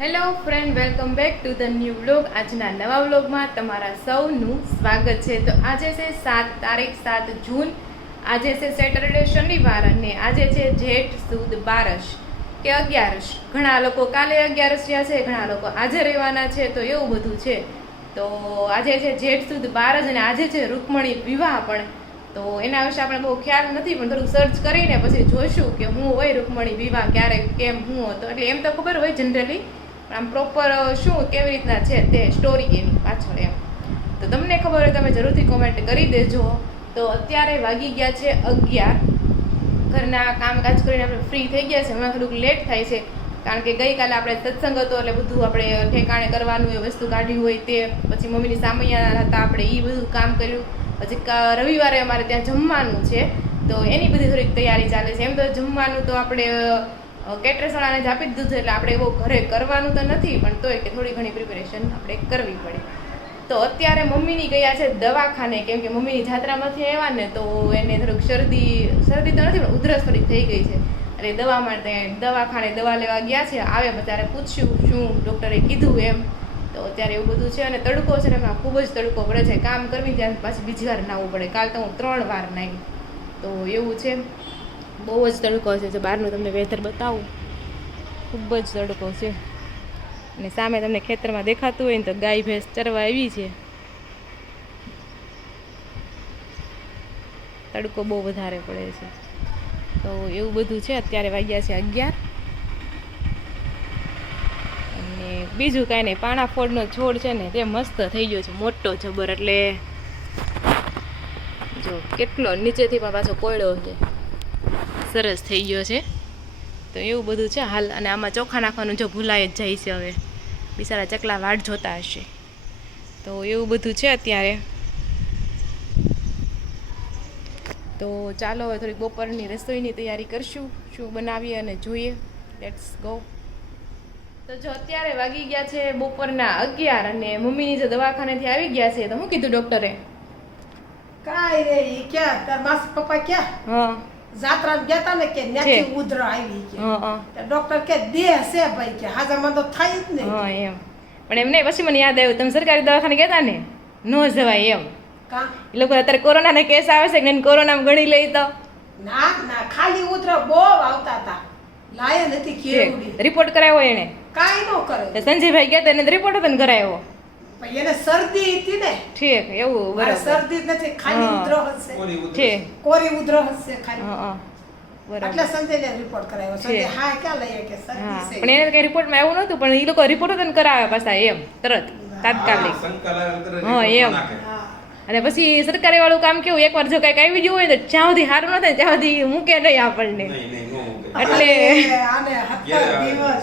Hello friend, welcome back to the new vlog. આજના નવા વ્લોગમાં તમારા સૌનું સ્વાગત છે. તો આજે છે 7 જૂન. આજે છે સેટરડે, શનિવાર, અને આજે છે જેઠ સુદ બારસ કે 11. ઘણા લોકો કાલે 11 રહ્યા છે, ઘણા લોકો આજે રહેવાના છે, તો એવું બધું છે. તો આજે છે જેઠ સુદ બારસ અને આજે છે રૂકમણી વિવાહ પણ. તો એના વિશે આપણે બહુ ખ્યાલ નથી, પણ થોડુંક સર્ચ કરીને પછી જોઈશું કે હું હોય રૂકમણી વિવાહ ક્યારે કેમ હું હતો. એટલે એમ તો ખબર હોય જનરલી, આમ પ્રોપર શું કેવી રીતના છે તે સ્ટોરી એની પાછળ એમ. તો તમને ખબર હોય તમે જરૂરથી કોમેન્ટ કરી દેજો. તો અત્યારે વાગી ગયા છે 11. ઘરના કામકાજ કરીને આપણે ફ્રી થઈ ગયા છે. હમણાં થોડુંક લેટ થાય છે કારણ કે ગઈકાલે આપણે સત્સંગ હતો એટલે બધું આપણે ઠેકાણે કરવાનું હોય, વસ્તુ કાઢવી હોય તે, પછી મમ્મીની સામૈયા હતા આપણે એ બધું કામ કર્યું. પછી રવિવારે અમારે ત્યાં જમવાનું છે, તો એની બધી થોડીક તૈયારી ચાલે છે. એમ તો જમવાનું તો આપણે કેટરસવાળાને જ આપી દીધું છે, એટલે આપણે એવું ઘરે કરવાનું તો નથી, પણ તોય કે થોડી ઘણી પ્રિપેરેશન આપણે કરવી પડે. તો અત્યારે મમ્મીની ગયા છે દવાખાને, કેમ કે મમ્મીની જાત્રામાંથી આવ્યા ને, તો એને થોડુંક શરદી તો નથી પણ ઉધરસ થોડીક થઈ ગઈ છે, એટલે દવા માટે દવાખાને દવા લેવા ગયા છે. આવે ત્યારે પૂછ્યું શું ડૉક્ટરે કીધું એમ. તો અત્યારે એવું બધું છે. અને તડકો છે ને, એમાં ખૂબ જ તડકો પડે છે. કામ કરવી ત્યારે પાછી બીજી વાર નાહવું પડે. કાલ તો હું 3 વાર નાહી. તો એવું છે, બહુ જ તડકો છે. જો બહારનું તમને વેધર બતાવું, ખૂબ જ તડકો છે. અને સામે તમને ખેતરમાં દેખાતું હોય ને, તો ગાય ભેંસ ચરવા આવી છે. તડકો બહુ વધારે પડે છે. તો એવું બધું છે. અત્યારે વાગ્યા છે 11. અને બીજું કાંઈ નહીં, પાણા ફોડનો છોડ છે ને તે મસ્ત થઈ ગયો છે, મોટો જબર. એટલે જો કેટલો નીચેથી પણ પાછો કોયડો છે, સરસ થઈ ગયો છે. તો એવું બધું છે હાલ. અને આમાં ચોખા નાખવાનું જો ભૂલાઈ જ જાય છે. હવે બિચારા ચકલા વાટ જોતા હશે. તો એવું બધું છે અત્યારે. તો ચાલો હવે થોડીક બપોરની રસોઈની તૈયારી કરશું, શું બનાવીએ અને જોઈએ. Let's go. તો જો અત્યારે વાગી ગયા છે બપોરના 11 અને મમ્મીની જો દવાખાનેથી આવી ગયા છે. તો શું કીધું ડૉક્ટરે? કાઈ રે ઈ ક્યાં તાર માસ પપ્પા ક્યાં હા, જાત્રા ગયા તા ને કે ન્યાથી ઉધર આવી કે ડોક્ટર કે દેહ છે ભાઈ કે હાજામાં તો થાય જ ને. હા એમ. પણ એમ નહીં, પછી મને યાદ આવ્યું તમે સરકારી દવાખાને ગયા હતા ને, ન જવાય એમ. કા એ લોકો અત્યારે કોરોનાના કેસ આવે છે કે કોરોનામાં ગણી લઈ તો ના ના ખાલી ઉધર બહુ આવતા હતા, લાય નથી કેવડી. રિપોર્ટ કરાવ્યો એને? કાઈ નો કરે. સંજયભાઈ ગયા હતા એને રિપોર્ટ હતો ને કરાવ્યો? પણ એને શરદી હતી ને. ઠીક, એવું બરાબર. શરદી જ નથી, ખાલી ઉધર હશે, ઠીક, કોરી ઉધર હશે ખાલી. હા બરાબર. એટલે સંજયને રિપોર્ટ કરાવ્યો. સંજય હા ક્યાં લઈએ કે શરદી છે. પણ એને કઈ રિપોર્ટમાં એવું નહોતું, પણ એ લોકો રિપોર્ટ હતો ને કરાવ્યા પાછા એમ તરત તાત્કાલિક. હા એમ. અને પછી સરકારી વાળું કામ કેવું, એકવાર જો કઈક આવી ગયું હોય તો જ્યાં સુધી સારું ન થાય ત્યાં સુધી મૂકે નહીં આપણને, એટલે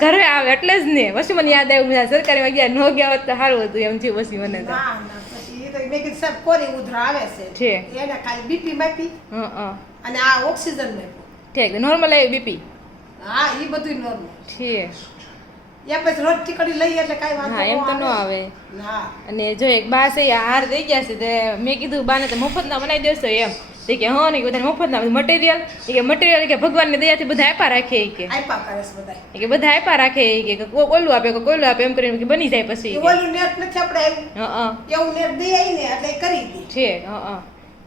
ઘરે આવે એટલે જ ને. પછી મને યાદ આવ્યું સરકારી માં ગયા ન ગયા હોત તો સારું હતું એમ થયું. પછી મને તો કોરી ઉધર આવે છે, છે એને ખાલી બીપી માપી અને આ ઓક્સિજન માપ્યું. ઠીક, નોર્મલ આવ્યું બીપી? હા ઈ બધું નોર્મલ છે. યા પછી રોજ ટીકડી લઈએ એટલે કાઈ વાંધો હા એમ તો ન આવે. હા. અને જો એક બા છે હાર દઈ ગયા છે, તે મેં કીધું બાને તો મફતના બનાવી દેશો એમ. તે કે હા નહીં, બધા મફતના મટીરિયલ કે મટીરિયલ કે ભગવાનની દયાથી બધા આપ્યા રાખે કે આપ્યા કરે છે બધા કે બધા આપ્યા રાખે કે કોઈલું આપે કોઈલું આપે એમ કરીને બની જાય. પછી ઓલું નેટ નથી આપણે આવ્યું, એવું નેટ દઈ આવી ને એટલે કરી દી છે.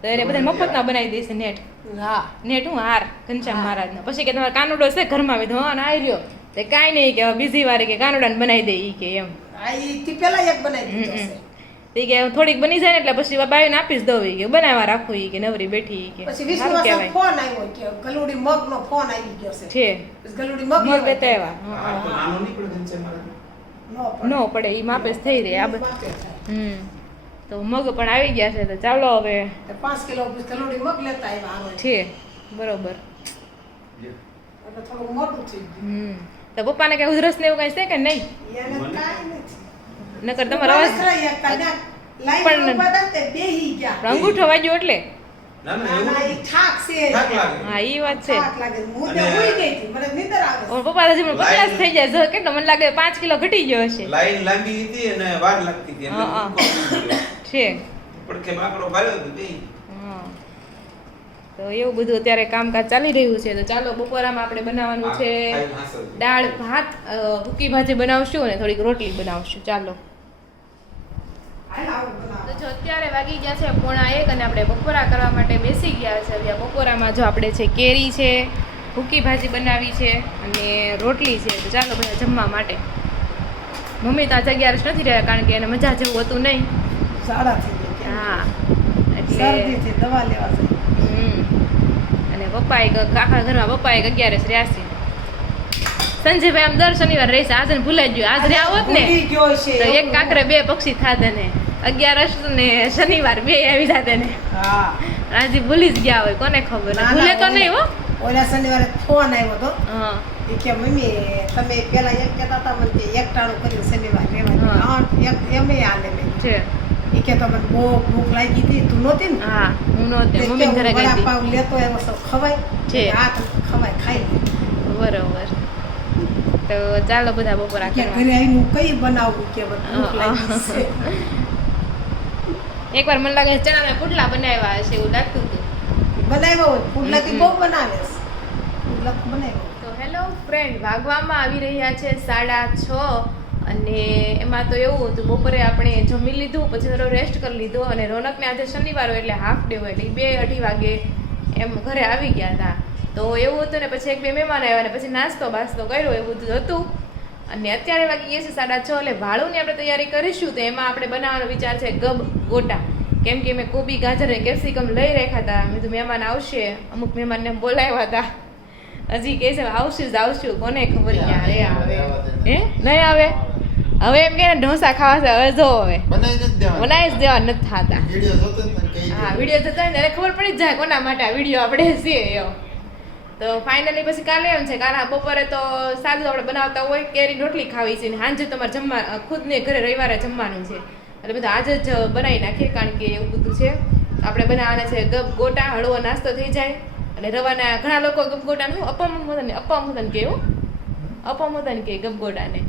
તો એને બધા મફતના બનાવી દેશે નેટ. હા નેટ હું હાર ઘનશ્યામ મહારાજનો. પછી કે તમારે કાનુડો છે ઘરમાં આવી? હા ના આવી રહ્યો. તે કાંઈ નહીં કે બીજી વાર કે કાનુડાને બનાવી દે ઈ કે એમ. આ ઈ થી પેલા એક બનાવી દીધો છે. તે કે થોડીક બની જાય ને એટલે પછી બાવીને આપીશ દઉં કે બનાવવા રાખું ઈ કે નવરી બેઠી કે. પછી વિષ્ણુવાસનો ફોન આવ્યો કે ગલુડી મગનો ફોન આવી ગયો છે. છે ગલુડી મગ મગ બેતાવ્યા. નો પડે ઈ માપે જ થઈ રહે આ બધું. તો મગ પણ આવી ગયા છે. તો ચાલો હવે 5 કિલો ગલુડી મગ લેતા આવ્યા છે. બરોબર. એટલે થોડું મોટું થઈ ગયું. તો પપ્પાને કઈ ઉધરસ ને એવું કઈ છે કે નહીં? એને કાઈ નથી. નકર તમારો અવાજ પણ અંગૂઠો વાગ્યો એટલે હા ઈ વાત છે. પપ્પા હજી મને 50 થઈ જાય છે. કેટલો મને લાગે 5 કિલો ઘટી ગયો હશે. લાઈન લાંબી હતી અને વાર લાગતી હતી એટલે છે પડકે બાકડો ભાળ્યો તો બે. તો એવું બધું અત્યારે કામકાજ ચાલી રહ્યું છે. તો ચાલો બપોરામાં આપણે બનાવવાનું છે દાળ ભાત, હુકી ભાજી બનાવશું અને થોડીક રોટલી બનાવશું. ચાલો તો જો અત્યારે વાગી ગયા છે 1:45 અને આપણે બપોરા કરવા માટે બેસી ગયા છે. હવે બપોરામાં જો આપણે છે કેરી છે, હુકી ભાજી બનાવી છે અને રોટલી છે. તો ચાલો બધા જમવા માટે. મમ્મી તો આ જગ્યા નથી રહ્યા કારણ કે એને મજા જેવું હતું નહીં. સાડા થઈ ગયા. હા એટલે શરદીથી દવા લેવા જઈ. અને પપ્પાએ આખા ઘરમાં પપ્પાએ 11 રહ્યા છે. સંજયભાઈ આમ દર શનિવાર રહેશે. આજે ને ભૂલાઈ ગયું. આજ રહ્યા હોત ને ભૂલી ગયો છે તો એક કાંકરે 2 પક્ષી થાત ને 11 ને શનિવાર 2 આવી જાત ને. હા આજે ભૂલી જ ગયા હોય, કોને ખબર. ના, ભૂલે તો ઓલે- નહીં હો. ઓલા શનિવારે ફોન આવ્યો હતો હા એ કે મમ્મી તમે પેલા એક કહેતા હતા મને કે એક ટાણું કર્યું શનિવાર રહેવા. હા. એમે આલે મેં છે. એ કે તમને બહુ ભૂખ લાગી હતી તું નહોતી ને હા હું નહોતી, તે મમ્મી કે ઘરે હું ગઈ હતી. વડાપાવ લેતો આવ્યો સૌ ખવાય છે. આ તો ખવાય ખાઈ લે. બરોબર. તો ચાલો બધા બપોરા કે કરવા. ઘરે આવીને હું કઈ બનાવું કે મને ભૂખ લાગી છે. એકવાર મને લાગે છે ચણાના પુડલા બનાવ્યા હશે એવું લાગતું હતું. બનાવ્યો હોય પુડલાથી બહુ બનાવે છે. પુડલા તો બનાવ્યો. તો હેલો ફ્રેન્ડ, વાગવામાં આવી રહ્યા છે 6:30 અને એમાં તો એવું હતું બપોરે આપણે જમી લીધું, પછી થોડો રેસ્ટ કરી લીધો અને રોનકને આજે શનિવાર હોય એટલે હાફ ડે હોય એટલે 2-2:30 વાગે એમ ઘરે આવી ગયા હતા. તો એવું હતું ને પછી 1-2 મહેમાન આવ્યા ને પછી નાસ્તો બાસ્તો કર્યો એવું બધું હતું. અને અત્યારે વાગી ગયા છે 6:30 એટલે વાળુની આપણે તૈયારી કરીશું. તો એમાં આપણે બનાવવાનો વિચાર છે ગબ ગોટા. કેમ કે મેં કોબી, ગાજર અને કેપ્સિકમ લઈ રાખ્યા હતા. મેં કીધું મહેમાન આવશે, અમુક મહેમાનને બોલાવ્યા હતા. હજી કહે છે આવશું કોને ખબર ક્યારે આવે. હે નહીં આવે હવે એમ કે ઢોસા ખાવા છે. હવે જો હવે બનાવી જ દેવા નથી થતા. હા વિડીયો જોતા હોય ને એને ખબર પડી જ જાય કોના માટે આ વિડીયો આપણે છીએ એવો. તો ફાઇનલી પછી કાલે એમ છે કાલે બપોરે તો સાદું આપણે બનાવતા હોય કેરી રોટલી ખાવી છે ને સાંજે તમારે જમવા ખુદને ઘરે રવિવારે જમવાનું છે એટલે બધું આજે જ બનાવી નાખીએ કારણ કે એવું બધું છે. આપણે બનાવવાના છે ગબ ગોટા, હળવો નાસ્તો થઈ જાય. અને રવાના ઘણા લોકો ગબગોટાનું અપમ કેવું અપમ કે ગબગોટાને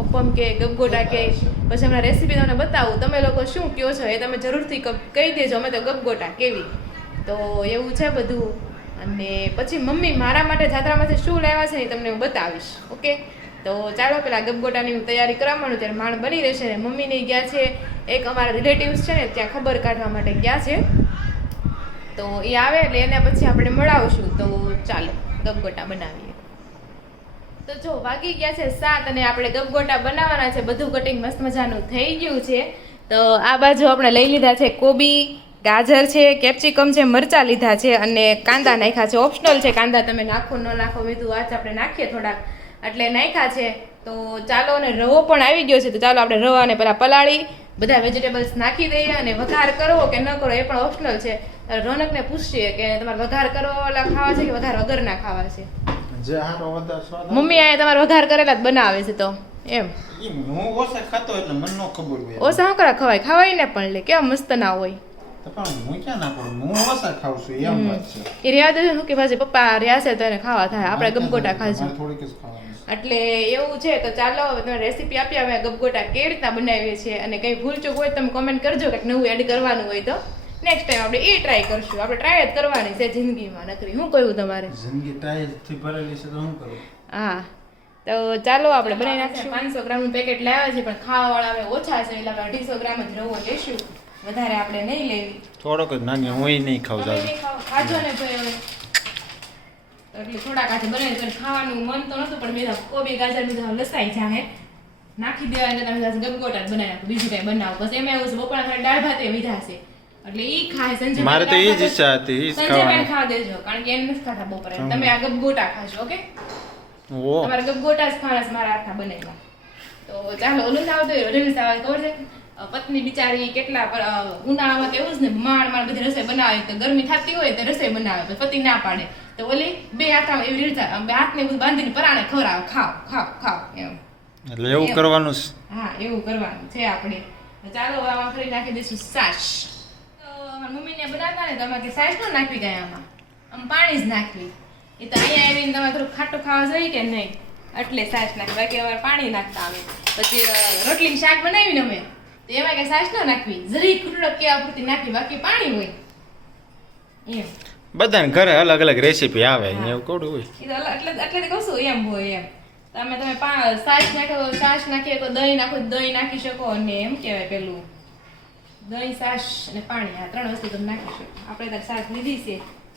અપમ કે ગબગોટા કે. પછી હમણાં રેસીપી તમને બતાવું, તમે લોકો શું કહો છો એ તમે જરૂરથી કહી દેજો. અમે તો ગબગોટા કેવી. તો એવું છે બધું. અને પછી મમ્મી મારા માટે જાત્રામાંથી શું લાવ્યા છે એ તમને હું બતાવીશ. ઓકે તો ચાલો પેલા ગબગોટાની તૈયારી કરાવવાનું ત્યારે માણ બની રહેશે. ને મમ્મીને ગયા છે એક અમારા રિલેટિવ્સ છે ને ત્યાં ખબર કાઢવા માટે ગયા છે. તો એ આવે એટલે એને પછી આપણે મળાવશું. તો ચાલો ગબગોટા બનાવીએ. તો જો વાગી ગયા છે 7 અને આપણે ગબગોટા બનાવવાના છે. બધું કટિંગ મસ્ત મજાનું થઈ ગયું છે. તો આ બાજુ આપણે લઈ લીધા છે કોબી, ગાજર છે, કેપ્સિકમ છે, મરચાં લીધા છે અને કાંદા નાખ્યા છે. ઓપ્શનલ છે કાંદા, તમે નાખો ન નાખો મેં આજ આપણે નાખીએ થોડાક એટલે નાખ્યા છે. તો ચાલો અને રવો પણ આવી ગયો છે. તો ચાલો આપણે રવાને પહેલાં પલાળી બધા વેજીટેબલ્સ નાખી દઈએ અને વઘાર કરવો કે ન કરો એ પણ ઓપ્શનલ છે. રોનકને પૂછીએ કે તમારે વઘાર કરવાવાળા ખાવા છે કે વઘાર વગરના ખાવા છે. મમ્મી અહીંયા તમારે વઘાર કરેલા જ બનાવે છે. તો એમ ઓછા શું કરા ખવાય ને પણ લે કેવા મસ્ત ના હોય. એ રહ્યા દેજો શું કે ભાજી પપ્પા રહ્યા છે તો એને ખાવા થાય. આપણે ગબગોટા ખાશું એટલે એવું છે. તો ચાલો હવે તમે રેસીપી આપી અમે ગબગોટા કેવી રીતના બનાવીએ છીએ અને કંઈ ભૂલચૂક હોય તમે કોમેન્ટ કરજો કંઈક નવું એડ કરવાનું હોય તો નેક્સ્ટ ટાઈમ આપણે એ ટ્રાય કરશું. આપણે ટ્રાય જ કરવાની છે જિંદગીમાં નકરી. શું કહ્યું તમારે? હા તો ચાલો આપણે બનાવી નાખીશું. 500 ગ્રામનું પેકેટ લાવ્યા છે પણ ખાવાવાળા અમે ઓછા છે એટલે આપણે 250 ગ્રામ જ રવો લેશું. વધારે આપણે નહીં લેવી. થોડોક જ નાની હું નહીં ખાવ ખાજો ને ભાઈ હવે એટલે થોડાક આજે બનાવી તો ખાવાનું મન તો નતું પણ મેં કોબી ગાજર બધા લસાઈ જાય નાખી દેવા એટલે તમે ગબગોટા જ બનાવી નાખો. બીજું કઈ બનાવો બસ એમાં એવું છે. બપોરના ખાલી દાળ ભાતે વિધા છે એટલે ઈ ખાય. સંજય મારે તો ઈ જ ઈચ્છા હતી ઈ જ ખાવાની. ખાવા દેજો કારણ કે એને નથી ખાતા બપોરે. તમે આ ગબગોટા ખાશો. ઓકે ઓ તમારે ગબગોટા જ ખાવાના મારા હાથના બનાવ્યા. તો ચાલો ઓલું સાવ તો રીલ્સ આવે ખબર છે પત્ની બિચારી કેટલા ઉનાળામાં તો એવું જ ને માણ બધી રસોઈ બનાવે તો ગરમી થતી હોય તો રસોઈ બનાવે પતિ ના પાડે તો ઓલી 2 હાથમાં એવી રીતે હાથને બધું બાંધીને પરાણે ખવડાવે ખાવ ખાવ ખાવ એમ. એટલે એવું કરવાનું છે. હા એવું કરવાનું છે આપણે. ચાલો આમાં ફરી નાખી દઈશું છાશ. તો અમારા મમ્મીને બનાવતા ને તમે કે છાશ ન નાખવી જાય આમાં આમ પાણી જ નાખવી. એ તો અહીંયા આવીને તમારે થોડું ખાટું ખાવા જોઈએ કે નહીં એટલે છાશ નાખવી. બાકી અમારે પાણી નાખતા આવે. પછી રોટલીનું શાક બનાવીને અમે તો એમાં કઈ છાશ ન નાખવી. જરી કુટડો કેવા પૂરતી નાખવી બાકી પાણી હોય એમ. બધાને ઘરે અલગ અલગ રેસીપી આવે હા. એવું કોડું હોય એ તો એટલે કહું છું એમ હોય એમ તમે છાશ નાખીએ તો દહીં નાખો તો દહીં નાખી શકો અને એમ કહેવાય પેલું દહીં છાશ અને પાણી આ 3 વસ્તુ તમે નાખી શકો. આપણે ત્યારે છાશ લીધી છે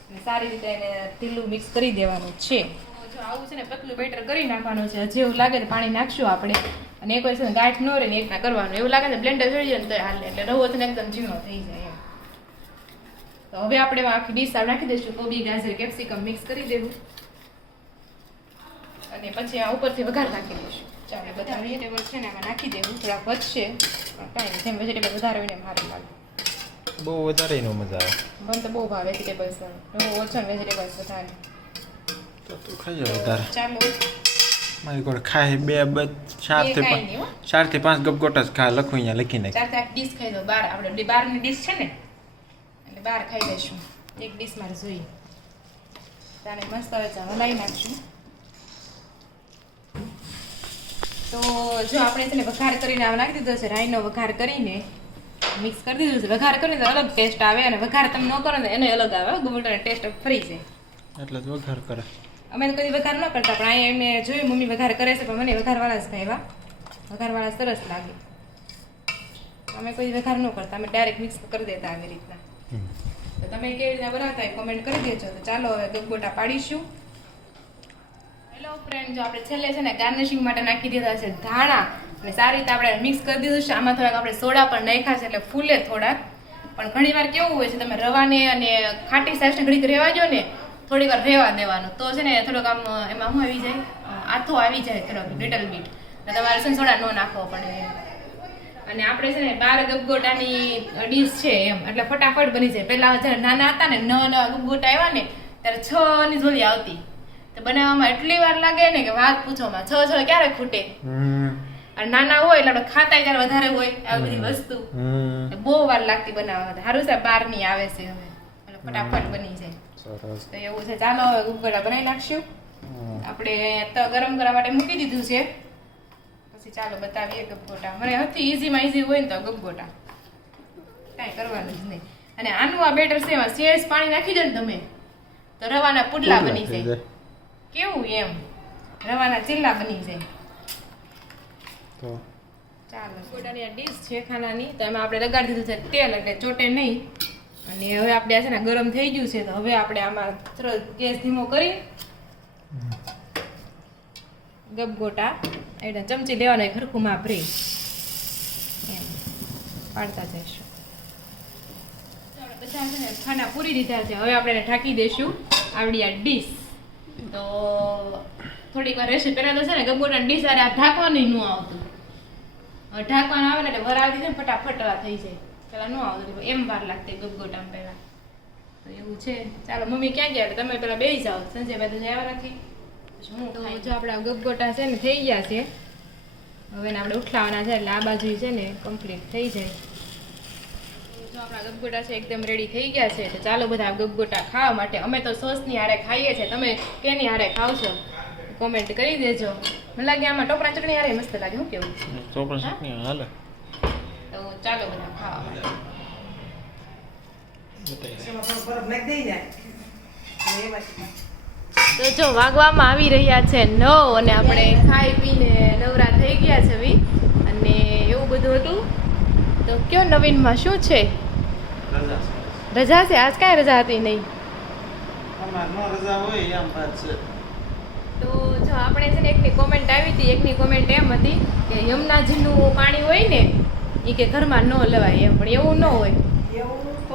અને સારી રીતે એને ઢીલું મિક્સ કરી દેવાનું છે. જો આવું છે ને પતલું બેટર કરી નાખવાનું છે. જેવું લાગે તો પાણી નાખશું આપણે અને એક વસ્તુ ગાંઠ ન રહે ને એક ના કરવાનું. એવું લાગે ને બ્લેન્ડર થઈ જાય ને તો હાલે એટલે રવો છે ને એકદમ ઝીણો થઈ જાય એમ. તો હવે આપણે આખી ડીશ નાખી દઈશું. કોબી ગાજર કેપ્સિકમ મિક્સ કરી દેવું અને પછી આ ઉપરથી વઘાર નાખી દઈશું. ચાલો બધા વેજીટેબલ છે ને આમાં નાખી દેવું. થોડા વધશે પણ કાંઈ નહીં, જેમ વેજીટેબલ વધારે હોય ને એમ સારું લાગે. બહુ વધારે નો મજા આવે મને તો બહુ ભાવે વેજીટેબલ્સ હું ઓછો ને વેજીટેબલ્સ વધારે. તો તું ખાઈ જા વધારે ચાલો મારી કોડ ખાય ચાર એ થી કાંઈ નહીં હો. 4 થી 5 ગપગોટા જ ખા લખું અહીંયા લખી નાખ 4 થી 8 ડીશ ખાઈ દો. બાર આપણે બારની ડીશ છે ને એટલે બાર ખાઈ લઈશું. એક ડીશમાં જોઈએ તાને મસ્ત હવે હલાવી નાખશું. તો જો આપણે છે ને વઘાર કરીને આમ નાખી દીધો છે. રાઈનો વઘાર કરીને મિક્સ કરી દીધું છે. વઘાર કરીને તો અલગ ટેસ્ટ આવે અને વઘાર તમે ન કરો ને એને અલગ આવે. ગોટાનો ટેસ્ટ ફરી જાય. એટલે જ વઘાર કરે અમે તો કદી વઘાર ન કરતા પણ અહીંયા એમને જોયું મમ્મી વઘાર કરે છે પણ મને વઘારવાળા જ ભાવ્યા. વઘારવાળા સરસ લાગે. અમે કોઈ વઘાર ન કરતા, અમે ડાયરેક્ટ મિક્સ કરી દેતા આવી રીતના. તો તમે કેવી રીતના બનાવતા હોય કોમેન્ટ કરી દેજો. તો ચાલો હવે ગોટા પાડીશું. હેલો ફ્રેન્ડ, જો આપણે છેલ્લે છે ને ગાર્નિશિંગ માટે નાખી દીધા છે ધાણા અને સારી રીતે આપણે મિક્સ કરી દીધું છે. આમાં થોડાક આપણે સોડા પણ નાખ્યા છે એટલે ફૂલે થોડાક. પણ ઘણી વાર કેવું હોય છે તમે રવાને અને ખાટી સાસને ઘડીક રહેવા દો ને થોડીક વાર રહેવા દેવાનું તો છે ને થોડોક આમ એમાં શું આવી જાય આથો આવી જાય થોડોક લિટલ બીટ. તમારે છે ને સોડા ન નાખવો પડે એમ. અને આપણે છે ને 12 ગબગોટાની ડીશ છે એમ એટલે ફટાફટ બની જાય. પહેલા જ્યારે નાના હતા ને નવા ગબગોટા આવ્યા ને ત્યારે 6 ની ઝોલી આવતી તો બનાવવામાં એટલી વાર લાગે ને કે વાત પૂછોમાં. 6 ક્યારે ખૂટે. અને નાના હોય એટલે આપણે ખાતા ત્યારે વધારે હોય આવી બધી વસ્તુ બહુ વાર લાગતી બનાવવામાં. સારું છે 12 ની આવે છે હવે એટલે ફટાફટ બની જાય. સરસ તો એવું છે. ચાલો હવે ગબગોટા બનાવી નાખશું. આપણે તો ગરમ કરવા માટે મૂકી દીધું છે. પછી ચાલો બતાવીએ ગબગોટા. મને સૌથી ઈઝીમાં ઈઝી હોય ને તો ગબગોટા કાંઈ કરવાનું જ નહીં. અને આનું આ બેટર છે એમાં સેજ પાણી નાખી દો ને તમે તો રવાના પુડલા બની જાય. કેવું એમ રવાના ચીલા બની જાય. તો ચાલો ગોટાની આ ડીશ છે ખાનાની તો એમાં આપણે લગાડી દીધું છે તેલ એટલે ચોટે નહીં. અને હવે આપણે આ છે ને ગરમ થઈ ગયું છે તો હવે આપણે આમાં થોડો ગેસ ધીમો કરી ગબગોટા એટલે ચમચી લેવાનો એક હરખું માપ રહી એમ પાડતા જઈશું. બધા છે ને ખાના પૂરી દીધા છે. હવે આપણે એને ઢાંકી દઈશું આવડી આ ડીશ. તો થોડીક વાર રહેશે. પહેલાં તો છે ને ગબગોટાની ડીશ આ ઢાંકવાનું ન આવતું. હવે ઢાંકવાનું આવે ને એટલે વરાળથી છે ને ફટાફટ થઈ જાય. પહેલાં ન આવતું એમ વાર લાગતી ગબગોટામાં પહેલાં. તો એવું છે. ચાલો મમ્મી ક્યાં ગયા એટલે તમે પહેલાં બેસી જાઓ. સંજયભાઈ તો જવા નથી. તો જો આપણા ગબગોટા છે ને થઈ ગયા છે. હવે આપણે ઉઠલાવાના છે એટલે આ બાજુ છે ને કમ્પ્લીટ થઈ જાય. જો આપણા ગબગોટા છે એકદમ રેડી થઈ ગયા છે. તો ચાલો બધા ગબગોટા ખાવા માટે. અમે તો સોસની હારે ખાઈએ છીએ. તમે કેની હારે ખાવ છો કોમેન્ટ કરી દેજો. મને લાગે આમાં ટોપરા ચટણી હારે મસ્ત લાગે. શું કેવું? ચોપડા ચટણી હાલે. તો ચાલો બધા ખાવા માટે. એમાં થોડો બરફ નાખી દઈ ને એમાં તો જો વાગવામાં આવી રહ્યા છે 9 અને આપણે ખાઈ પીને નવરા થઈ ગયા છે વી અને એવું બધું હતું. તો કયો નવીનમાં શું છે? રજા છે. આજ કાંઈ રજા હતી નહીં. તો જો આપણે છે ને એકની કોમેન્ટ આવી હતી. એકની કોમેન્ટ એમ હતી કે યમુનાજીનું પાણી હોય ને એ કે ઘરમાં ન લેવાય એમ. પણ એવું ન હોય.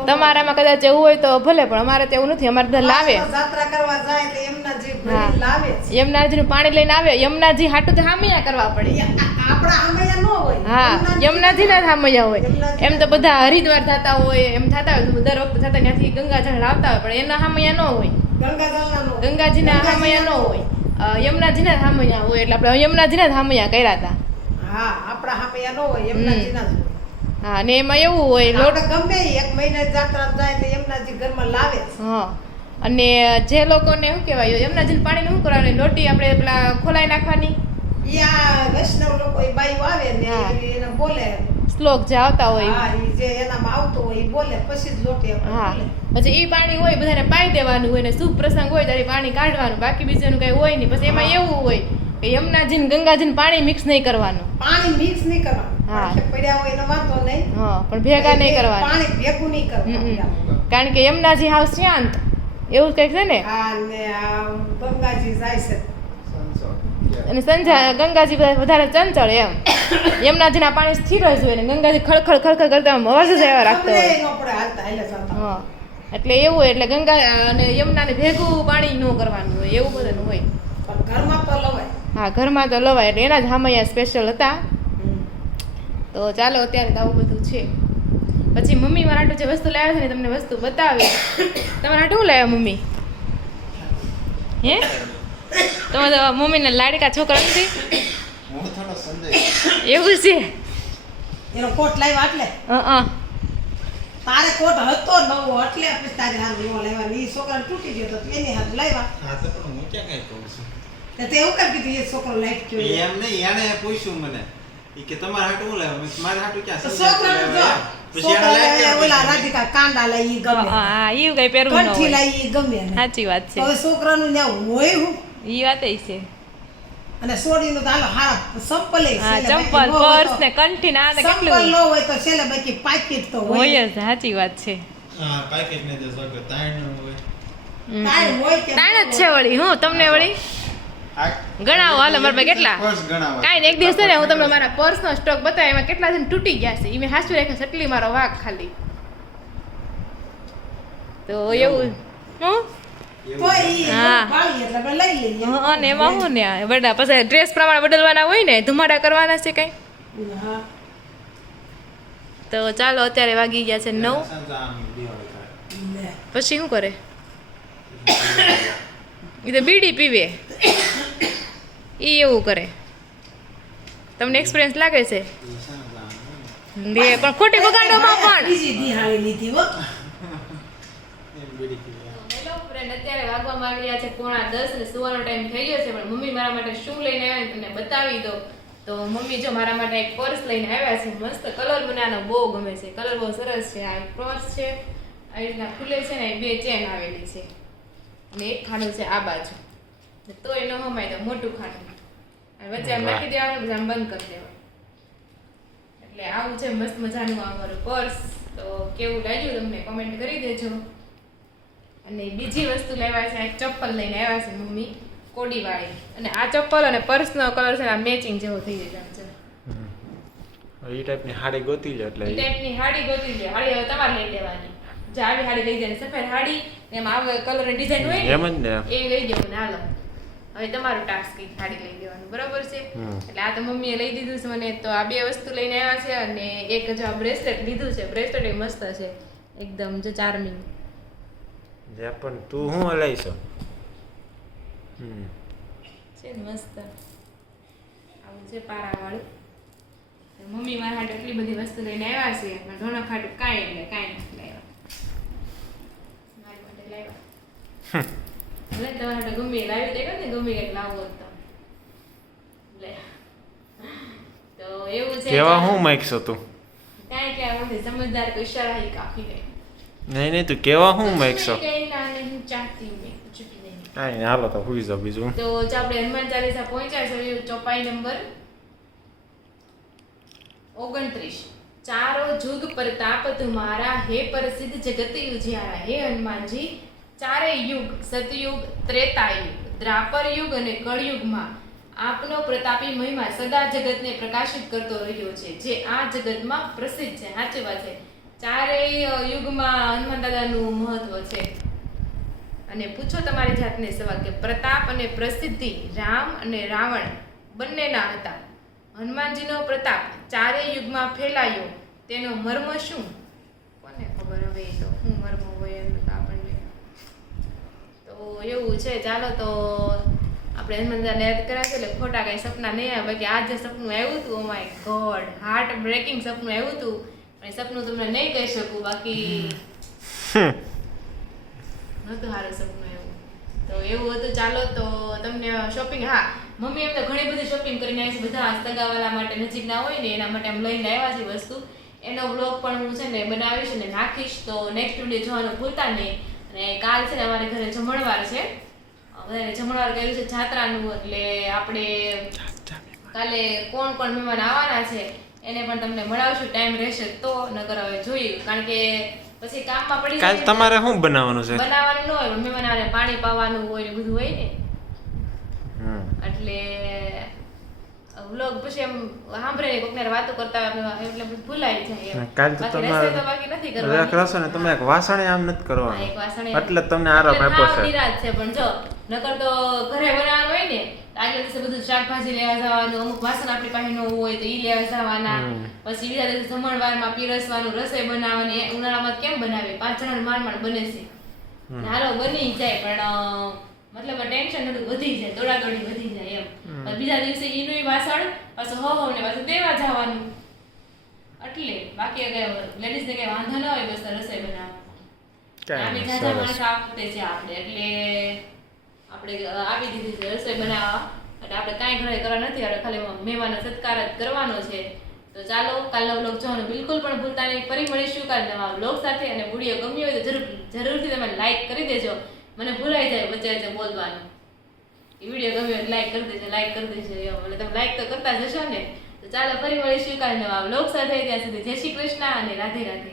તમારામાં કદાચ એવું હોય તો ભલે પણ અમારે તો એવું નથી. અમારે બધા લાવે. જાત્રા કરવા જાય એટલે એમના જે ભરી લાવે છે. યમુનાજીનું પાણી લઈને આવે. યમુનાજી હાટું તો હામૈયા કરવા પડે. આપણા આમયા ન હોય. હા યમુનાજીના જ હામૈયા હોય. એમ તો બધા હરિદ્વાર થતા હોય એમ થતા હોય દર વખતે થતા ત્યાંથી ગંગાજળ લાવતા હોય પણ એના હામૈયા ન હોય. ગંગાજીના હામૈયા ન હોય. યમુનાજીના જ હામૈયા હોય. એટલે આપણે યમુનાજીના જ હામૈયા કર્યા હતા. હા આપણા આમયા ન હોય એમનાજીના જ હોય. હા ને એમાં એવું હોય લોટ ગમે 1 મહિને જાત્રા જાય એટલે એમનાજી ઘરમાં લાવે છે. હા અને જે લોકોને શું કહેવાય યમુનાજીનું પાણી શું કરવાનું લોટી આપણે પેલા ખોલાઈ નાખવાની. યા વૈષ્ણવ લોકો એ બાઈ આવે ને એને બોલે શ્લોક જે આવતા હોય હા ઈ જે એનામાં આવતો હોય ઈ બોલે પછી જ લોટી આપણે હા બોલે. પછી ઈ પાણી હોય બધાને પાઈ દેવાનું હોય ને શુભ પ્રસંગ હોય ત્યારે પાણી કાઢવાનું, બાકી બીજાનું કઈ હોય નહીં. પછી એમાં એવું હોય કે યમુનાજી ને ગંગાજી પાણી મિક્સ નહીં કરવાનું. પાણી મિક્સ નહીં કરવાનું. હા. પડખે પડ્યા હોય એનો વાંધો નહીં. હા પણ ભેગા નહીં કરવાના. પાણી ભેગું નહીં કરવાનું. કારણ કે યમુનાજી હાવ શાંત એવું કંઈક છે ને, હા ને આ ગંગાજી જાય છે અને ગંગાજી વધારે ચંચળ એમ. યમુનાજીના પાણી સ્થિર જ હોય ને ગંગાજી ખળખળ ખળખળ કરતા આમ અવાજ જ એવા રાખતા હોય. ખબરે નો પડે હાલતા હાલે જતા. હા એટલે એવું હોય, એટલે ગંગા અને યમુનાને ભેગું પાણી ન કરવાનું હોય એવું બધાનું હોય. પણ ઘરમાં તો લવાય. હા ઘરમાં તો લવાય, એટલે એના જ હામૈયા સ્પેશિયલ હતા. તો ચાલો અત્યારે તો આવું બધું છે. પછી મમ્મી મારા હાટુ જે વસ્તુ લાવ્યા છે ને તમને વસ્તુ બતાવી. તમારા હાટુ શું લાવ્યા મમ્મી? હે તમે તો મમ્મીને લાડકા છોકરા નથી હું થોડો સંજય એવું છે? એનો કોટ લાવ્યા એટલે હા તારે કોટ હતો નવો એટલે પછી તારે હાથ એવો લાવ્યા. ઈ છોકરાને તૂટી ગયો તો એની હાથ લાવ્યા. હા તો પણ હું ક્યાં કઈ કહું છું તે એવું કેમ કીધું એ છોકરો લાઈટ ગયો એમ નહીં, એને પૂછ્યું મને ઈ કે તમારા હાટુ હું લાવ્યો? મેં કીધું, મારા હાટુ ક્યાં તો સંજય છોકરાને જો લાવ્યો એમ. પછી એને લાઈટ છોકરા કેમ ઓલા પૂછ્યું? રાધિકા કાંડા લઈ ઈ ગમે હા એવું કઈ પહેરવું ન કંઠી હોય. લઈ ઈ ગમે એને. સાચી વાત છે, હવે છોકરાનું ન્યા હોય હું એ વાત છે. અને સોડીનું તો હાલો હારા સંપલ હા ચંપલ પર્સ ને કંઠી ને આ ને સંપલ કેટલું ન હોય તો છેલ્લે બાકી પાકીટ તો હોય. હોય જ. સાચી વાત છે. હા પેકેટ ને જો સગો તાણ હોય તાણ હોય કે તાણ જ છે વળી. હું તમને વળી આ ગણાવો હાલો મારા પાસે કેટલા. પર્સ ગણાવા. કાંઈ નહીં, એક દિવસ છે ને હું તમને મારા પર્સનો સ્ટોક બતાવ્યો, એમાં કેટલા છે ને તૂટી ગયા છે. એ મેં હાચું રાખ્યા છે, એટલી મારો વાઘ ખાલી. તો એવું હું તો ઈ હા. વાળી એટલે આપણે લઈ લઈએ. હા ને એમાં હું ને બધા પછી ડ્રેસ પ્રમાણે બદલવાના હોય ને, ધુમાડા કરવાના છે કઈ. હા. તો ચાલો અત્યારે વાગી ગયા છે 9. સંજય આમ દિવાળી કરે. લે. પછી શું કરે? એ તો બીડી પીવે. એ એવું કરે. તમને એક્સપિરિયન્સ લાગે છે? ઈ સંજય આમ બે પણ ખોટી બગાડોમાં પણ. બીજી દિહાળી લીધી હો. એમ બીડી પીવે. હેલો ફ્રેન્ડ, અત્યારે વાગવામાં આવી રહ્યા છે 9:30 ને સુવાનો ટાઈમ થઈ ગયો છે, પણ મમ્મી મારા માટે શું લઈને આવ્યા ને તમને બતાવી દો. તો મમ્મી જો મારા માટે એક પર્સ લઈને આવ્યા છે. મસ્ત કલર મને આનો બહુ ગમે છે, કલર બહુ સરસ છે. આ એક પર્સ છે, આવી રીતના ખુલે છે ને, 2 ચેન આવેલી છે અને એક ખાનું છે આ બાજુ. તો એનો હમાય તો મોટું ખાનું અને વચ્ચે આમ નાખી દેવાનું, પછી આમ બંધ કરી દેવાનું. એટલે આવું છે મસ્ત મજાનું આ મારું પર્સ. તો કેવું લાગ્યું તમને કોમેન્ટ કરી દેજો. અને બીજી વસ્તુ લેવા છે, એક ચપ્પલ લઈને આવ્યા છે મમ્મી, કોડીવાળી. અને આ ચપ્પલ અને પર્સનો કલર છે ને મેચિંગ જેવો થઈ જાય છે. એ ટાઈપની હાડી ગોતી લે એટલે એ ટાઈપની હાડી ગોતી લે. હાડી હવે તમારે લઈ લેવાની. જે આવી હાડી લઈ જાય, સફેદ હાડી ને એમાં આવે કલરની ડિઝાઇન હોય એમ જ ને. એ લઈ જવાનું. હાલો હવે તમારું ટાસ્ક એક હાડી લઈ દેવાનું, બરાબર છે? એટલે આ તો મમ્મીએ લઈ દીધું છે મને. તો આ 2 વસ્તુ લઈને આવ્યા છે અને એક જો આ બ્રેસલેટ લીધું છે. બ્રેસલેટ એ મસ્ત છે એકદમ, જો ચાર્મિંગ જે પણ તું હું હલાઈશો. છે ને મસ્ત. આવું છે પારાવાળું. મમ્મી મારા હાટુ એટલી બધી વસ્તુ લઈને આવ્યા છે, પણ ઢોણક હાટુ કાંઈ એટલે કાંઈ નથી લાવ્યા. મારી માટે લાવ્યા. ભલે તમારા હાટુ ગમે એ લાવી દે ને, ગમે કંઈક લાવવું હોત તો. લે તો એવું છે. કેવા હું માગશો તું? કાંઈ કહેવા નથી, સમજદાર કોઈ ઇશારા ही કાફી है. નહીં તું કેવા હું માગશો? कहना नहीं चाहती मैं कुछ भी नहीं. કાંઈ નહીં, હાલો તો હુઈ જાઓ બીજું. તો જો આપણે હનુમાન ચાલીસા પહોંચ્યા છે, ચોપાઈ નંબર 29. चारों जुग प्रताप तुम्हारा, हे प्रसिद्ध जगत उजियारा. हे हनुमानजी, चारे युग सतयुग, त्रेतायुग, द्वापर युग અને કળયુગમાં આપનો પ્રતાપી મહિમા સદા જગતને પ્રકાશિત કરતો રહ્યો છે, જે આ જગતમાં પ્રસિદ્ધ છે. સાચી વાત છે, ચારેય યુગમાં હનુમાન દાદાનું મહત્વ છે. અને પૂછો તમારી જાતને સવાલ કે પ્રતાપ અને પ્રસિદ્ધિ રામ અને રાવણ બંનેના હતા. હનુમાનજીનો પ્રતાપ ચારેય યુગમાં ફેલાયો, તેનો મર્મ શું? કોને ખબર હવે એ તો શું મર્મ હોય એમ તો આપણને. તો એવું છે. ચાલો તો આપણે હનુમાનદાદાને યાદ કરાશે એટલે ખોટા કઈ સપના નહીં આવે. બાકી આ જે સપનું આવ્યું હતું, oh my god, heart breaking સપનું આવ્યું હતું. પણ એ સપનું તમને નહીં કહી શકું, બાકી નહોતું સારું સપનું એવું. તો એવું હતું. ચાલો તો તમને શોપિંગ, હા મમ્મી એમ તો ઘણી બધી શોપિંગ કરીને આવી છે, બધા સગાવાલા માટે નજીકના હોય ને એના માટે એમ લઈને આવ્યા છે વસ્તુ. એનો બ્લોગ પણ હું છે ને બનાવીશ અને નાખીશ, તો નેક્સ્ટ વિડીયો જોવાનું ભૂલતા નહીં. અને કાલ છે ને અમારે ઘરે જમણવાર છે, બધાને જમણવાર કર્યું છે જાત્રાનું, એટલે આપણે કાલે કોણ કોણ મહેમાન આવવાના છે એને પણ તમને મળાવશું, ટાઈમ રહેશે તો. નકર હવે જોઈએ, કારણ કે પછી કામમાં પડી કાલ જાય ને. તમારે શું બનાવવાનું છે? બનાવવાનું ન હોય પણ મહેમાન આવે પાણી પાવાનું હોય ને બધું હોય ને, એટલે વ્લોગ પછી એમ સાંભળે કોકને વાતો કરતા એટલે ભૂલાઈ જાય એમ. કાલ તો બાકી તમારે રસોઈ તો બાકી નથી કરવાની. રસો ને તમે એક વાસણે આમ નથી હા, કરવાનું, એક વાસણે એટલે જ તમને આરામ એટલે આપ્યો હાવ છે. નિરાંત છે. પણ જો નકર તો ઘરે બનાવવાનું હોય ને તો આગલા દિવસે બધું શાકભાજી લેવા જવાનું, અમુક વાસણ આપણી પાસે ન હોય તો ઈ લેવા જવાના, પછી બીજા દિવસે જમણવારમાં પીરસવાનું, રસોઈ બનાવવાની. એ ઉનાળામાં કેમ બનાવે, 5 જણાનું માંડ બને છે ને હાલો બની જાય, પણ મતલબ ટેન્શન બધું વધી જાય, દોડાદોડી વધી જાય એમ. પણ બીજા દિવસે ઈનું વાસણ પાછું હો ને પાછું દેવા જવાનું, એટલે બાકી લેડીઝ ને કઈ વાંધો ન હોય બસ રસોઈ બનાવવામાં. આમે જાજા માણસ આપતે છે આપણે, એટલે આપણે આપી દીધી છે રસોઈ બનાવવા, એટલે આપણે કાંઈ ઘરે કરવા નથી, આપણે ખાલી મહેમાનનો સત્કાર જ કરવાનો છે. તો ચાલો કાલનો વ્લોગ જોવાનું બિલકુલ પણ ભૂલતા નહીં. ફરી મળીશું કાલ નવા વ્લોગ સાથે, અને વિડીયો ગમ્યો હોય તો જરૂરથી તમે લાઈક કરી દેજો. મને ભૂલાઈ જાય વચ્ચે વચ્ચે બોલવાનું, એ વિડીયો ગમ્યો એટલે લાઈક કરી દેજો, લાઈક કરી દેજો એમ, એટલે તમે લાઈક તો કરતા જશો ને. તો ચાલો ફરી મળીશું કાલ નવા વ્લોગ સાથે, ત્યાં સુધી જય શ્રી કૃષ્ણ અને રાધે રાધે.